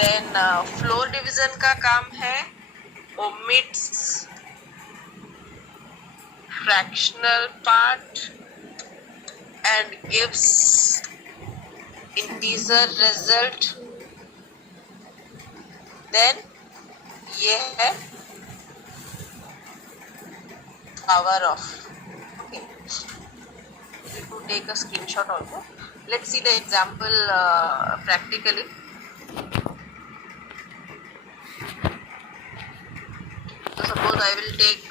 Then floor division का काम है omits fractional part and gives integer result. Then ये है power of. Okay. We could take a screenshot also. Let's see the example practically. So suppose I will take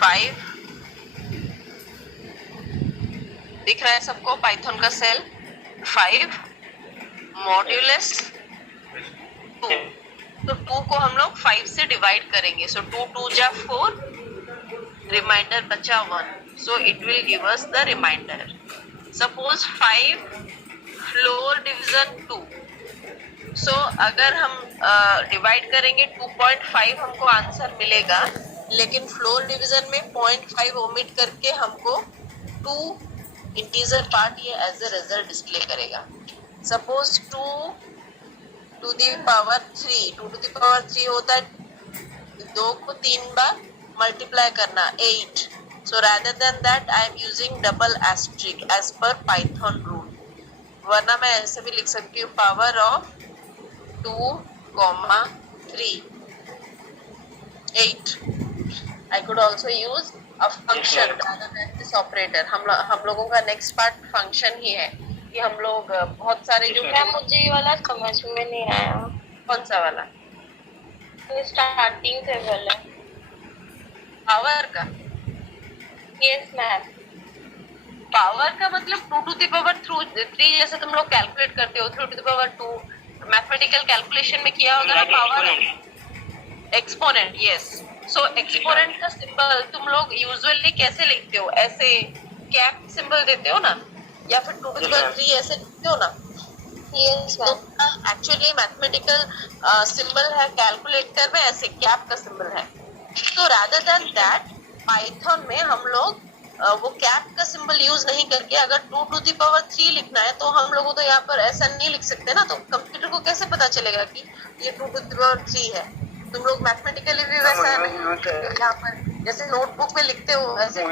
5. दिख रहा है सबको Python का सेल 5 मॉड्यूलस 2. तो 2 को हम लोग 5 से डिवाइड करेंगे. सो 2 2 जा 4, रिमाइंडर बचा 1. So it will give us the remainder. Suppose 5 floor division 2. So अगर हम डिवाइड करेंगे 2.5 हमको आंसर मिलेगा, लेकिन फ्लोर डिवीजन में 0.5 ओमिट करके हमको 2 इंटीजर पार्ट ये एज ए रिजल्ट डिस्प्ले करेगा. सपोज 2 टू द पावर 3 होता है 2 को 3 बार मल्टीप्लाई करना 8. So rather than that I am using double asterisk as per Python rule. वरना मैं ऐसे भी लिख सकती हूँ power of 2, 3 8. I could also use a function rather than this operator. हम लोगों का नेक्स्ट पार्ट फंक्शन ही है कि हम लोग बहुत सारे जो मुझे ये वाला समझ में नहीं आया. कौन सा वाला? तो स्टार्टिंग से वाला पावर का. Yes ma'am. पावर का मतलब 2 टू द पावर 3 जैसे तुम लोग कैलकुलेट करते हो 3 to the power 2 mathematical calculation में किया होगा ना. Power exponent. Yes. So exponent का सिंबल तुम लोग यूजुअली कैसे लिखते हो? ऐसे कैप सिंबल देते हो ना, या फिर 2 टू द पावर 3 ऐसे लिखते हो ना. Yes ma'am. Actually mathematical symbol है कैलकुलेटर में ऐसे कैप का सिंबल है. तो रादर देन दैट पाइथन में हम लोग वो कैप का सिंबल यूज नहीं करके अगर 2 टू द पावर 3 लिखना है तो हम लोगों तो यहाँ पर ऐसा नहीं लिख सकते ना. तो कंप्यूटर को कैसे पता चलेगा कि ये 2 टू द पावर 3 है? तुम लोग मैथमेटिकली भी वैसा यहाँ पर जैसे नोटबुक में लिखते हो ऐसे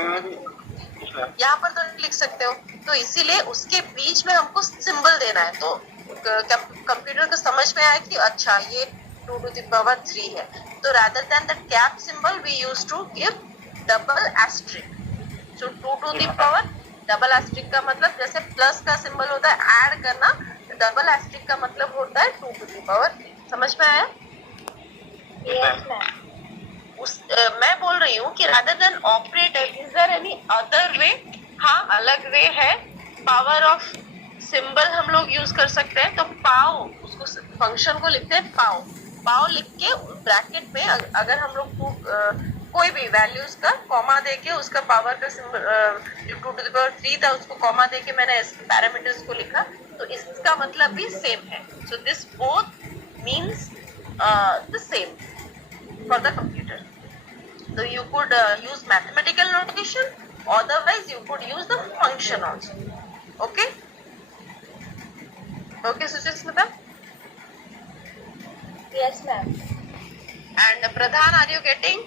यहाँ पर तो लिख सकते हो. तो इसीलिए उसके बीच में हमको सिंबल देना है तो कंप्यूटर को समझ में आया कि अच्छा ये 2 टू द पावर 3 है. तो rather than that cap symbol we use to give double asterisk. So 2 to the power double asterisk का मतलब जैसे प्लस का सिंबल होता है ऐड करना, डबल एस्ट्रिक का मतलब होता है 2 टू द पावर 3. समझ में आया? Yes ma'am. मैं बोल रही हूँ कि rather than operator is there any other way? हाँ, अलग वे है. पावर ऑफ सिंबल हम लोग यूज कर सकते हैं. तो पाव उसको फंक्शन को लिखते हैं पाव लिख के ब्रैकेट में अगर हम लोग कोई भी वैल्यूज का कॉमा देके उसका पावर का सिंबल 2 टू द पावर 3 था उसको कॉमा देके मैंने पैरामीटर्स को लिखा. तो इसका मतलब भी सेम है. So this both means the same for the computer. So you could use mathematical notation, otherwise you could use the function also. Okay? Okay, Suchesmita? Yes ma'am. And Pradhan, are you getting?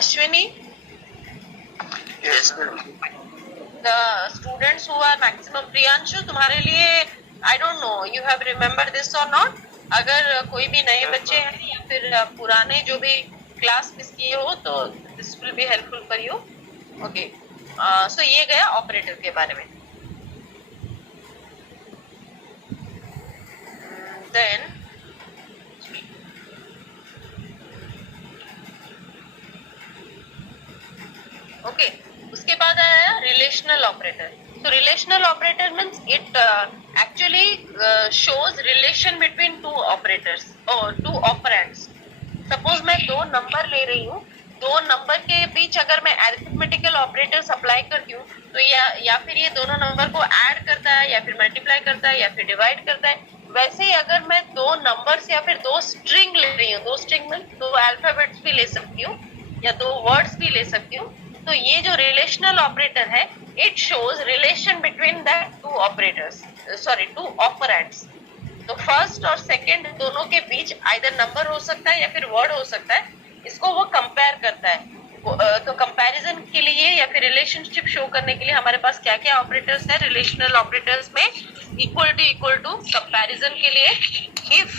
Ashwini? Yes ma'am. The students who are maximum Priyanshu, तुम्हारे लिए I don't know, you have remembered this or not? अगर कोई भी नए बच्चे हैं या फिर पुराने जो भी क्लास मिस किए हो तो this will be helpful for you. Okay. So ये गया ऑपरेटर के बारे में. देन ओके उसके बाद आया relational operator. So relational operator means it actually shows relation between two operators or two operands. Suppose मैं 2 नंबर ले रही हूँ, 2 नंबर के बीच अगर मैं अरिथमेटिकल ऑपरेटर्स अप्लाई करती हूँ तो या फिर ये दोनों नंबर को ऐड करता है या फिर मल्टीप्लाई करता है या फिर डिवाइड करता है. वैसे ही अगर मैं 2 नंबर्स या फिर 2 स्ट्रिंग ले रही हूँ, 2 स्ट्रिंग में 2 अल्फाबेट्स भी ले सकती हूँ या 2 वर्ड्स भी ले सकती हूँ. तो ये जो रिलेशनल ऑपरेटर है it shows relation between that 2 operators, sorry 2 operands. तो फर्स्ट और सेकंड दोनों के बीच आइदर नंबर हो सकता है या फिर वर्ड हो सकता है, इसको वो कंपेयर करता है। तो कंपैरिजन के लिए या फिर रिलेशनशिप शो करने के लिए हमारे पास क्या क्या ऑपरेटर्स है रिलेशनल ऑपरेटर्स में? इक्वल टू कंपैरिजन के लिए इफ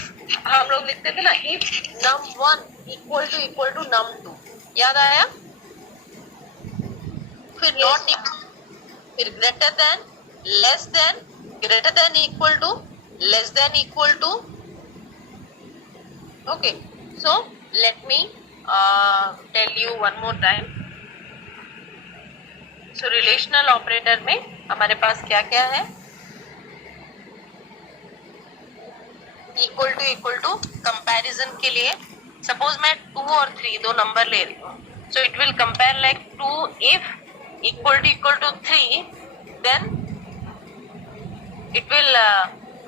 हम लोग लिखते थे ना, if num1 equal to num2, याद आया? फिर नॉट इक्वल, फिर greater than, less than, greater than equal to, less than equal to. Okay, so let me tell you one more time. So relational operator में हमारे पास क्या क्या है? Equal to comparison के लिए सपोज मैं 2 और 3 दो नंबर ले रही हूँ, so it will compare like 2 if equal to 3, then it will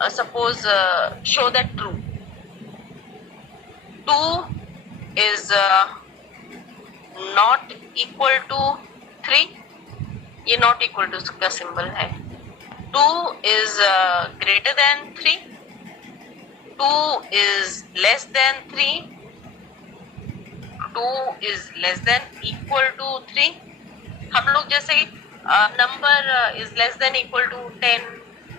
suppose show that true. 2 is not equal to 3, ये not equal to का सिंबल है। 2 is greater than 3, 2 is less than 3, 2 is less than equal to 3। हम लोग जैसे number is less than equal to 10,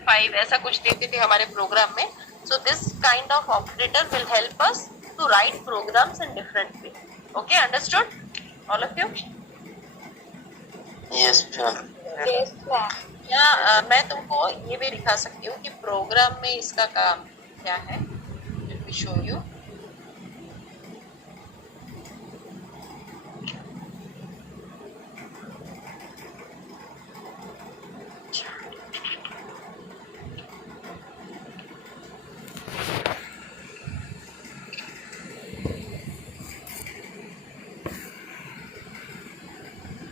5 ऐसा कुछ देते थे हमारे प्रोग्राम में। So this kind of operator will help us to write programs in different way. Okay, understood all of you? Yes ma'am. Yes, ma'am. या मैं तुमको ये भी दिखा सकती हूँ कि प्रोग्राम में इसका काम क्या है। Let me show you.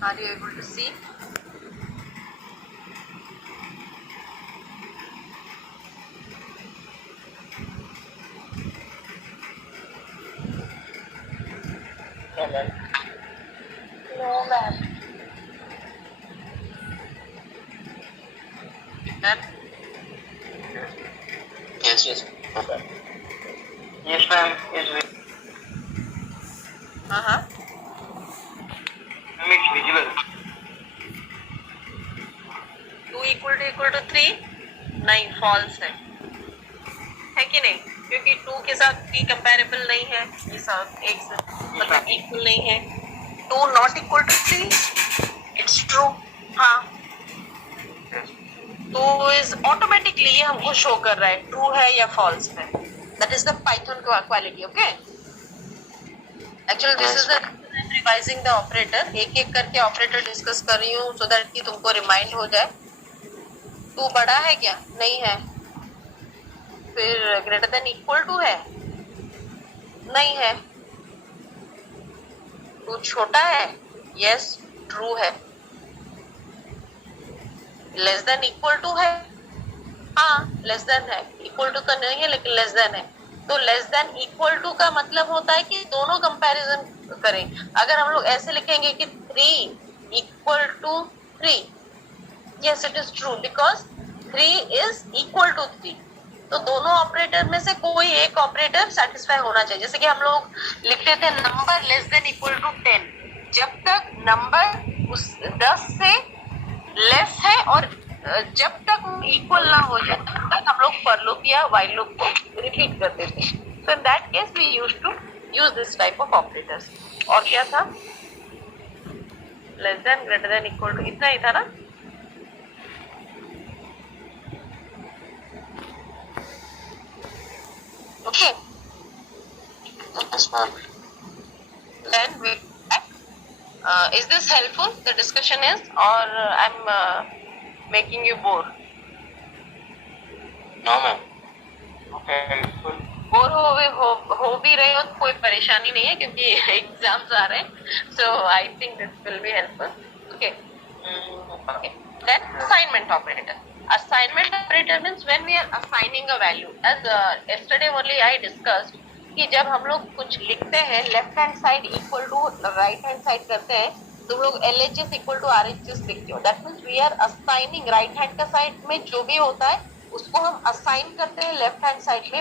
Are you able to see? No, ma'am. Done? Yes, yes. Okay. Yes, ma'am. Yes, ma'am. हाँ, It's visible. 2 इक्वल टू 3 नहीं, फॉल्स है कि नहीं? क्योंकि 2 के साथ 3 कंपैरेबल नहीं है, ये सब एक मतलब इक्वल नहीं है। 2 not equal to 3, it's true. हाँ, तो इज ऑटोमेटिकली ये हमको शो कर रहा है ट्रू है या फॉल्स है। That is the Python quality. Okay, actually this is the revising the operator. एक एक करके ऑपरेटर डिस्कस कर रही हूँ सो दैट कि तुमको रिमाइंड हो जाए। 2 बड़ा है क्या? नहीं है। फिर ग्रेटर देन इक्वल टू है? नहीं है। 2 छोटा है? यस, ट्रू है। लेस देन इक्वल टू है? हाँ, लेस देन है। इक्वल टू तो नहीं है लेकिन लेस देन है। तो लेस देन इक्वल टू का मतलब होता है कि दोनों कंपैरिजन करें। अगर हम लोग ऐसे लिखेंगे कि 3 equal to 3, yes it is true because 3 is equal to 3। तो दोनों ऑपरेटर में से कोई एक ऑपरेटर सेटिस्फाई होना चाहिए। जैसे कि हम लोग लिखते थे number less than equal to 10, जब तक नंबर उस 10 से लेस है और जब तक इक्वल ना हो जाए तब तक हम लोग फॉर लूप या व्हाइल लूप को रिपीट करते थे। So in that case we used to use this type of operators. और क्या था? Less than, greater than, equal to, इतना ही था ना? Okay, Yes, ma'am. then we is this helpful? The discussion is, or I'm making you bore? No, ma'am. Okay, helpful. Bore हो भी रहे हो तो कोई परेशानी नहीं है क्योंकि एग्जाम्स आ रहे हैं। So I think this will be helpful. Okay, okay, then assignment operator. Assignment operator means when we are assigning a value. As yesterday only I discussed कि जब हम लोग कुछ लिखते हैं left hand side equal to right hand side करते हैं तो हम लोग LHS इक्वल टू RHS लिखते हो। That means we are assigning right hand का साइड में जो भी होता है उसको हम असाइन करते हैं लेफ्ट हैंड साइड में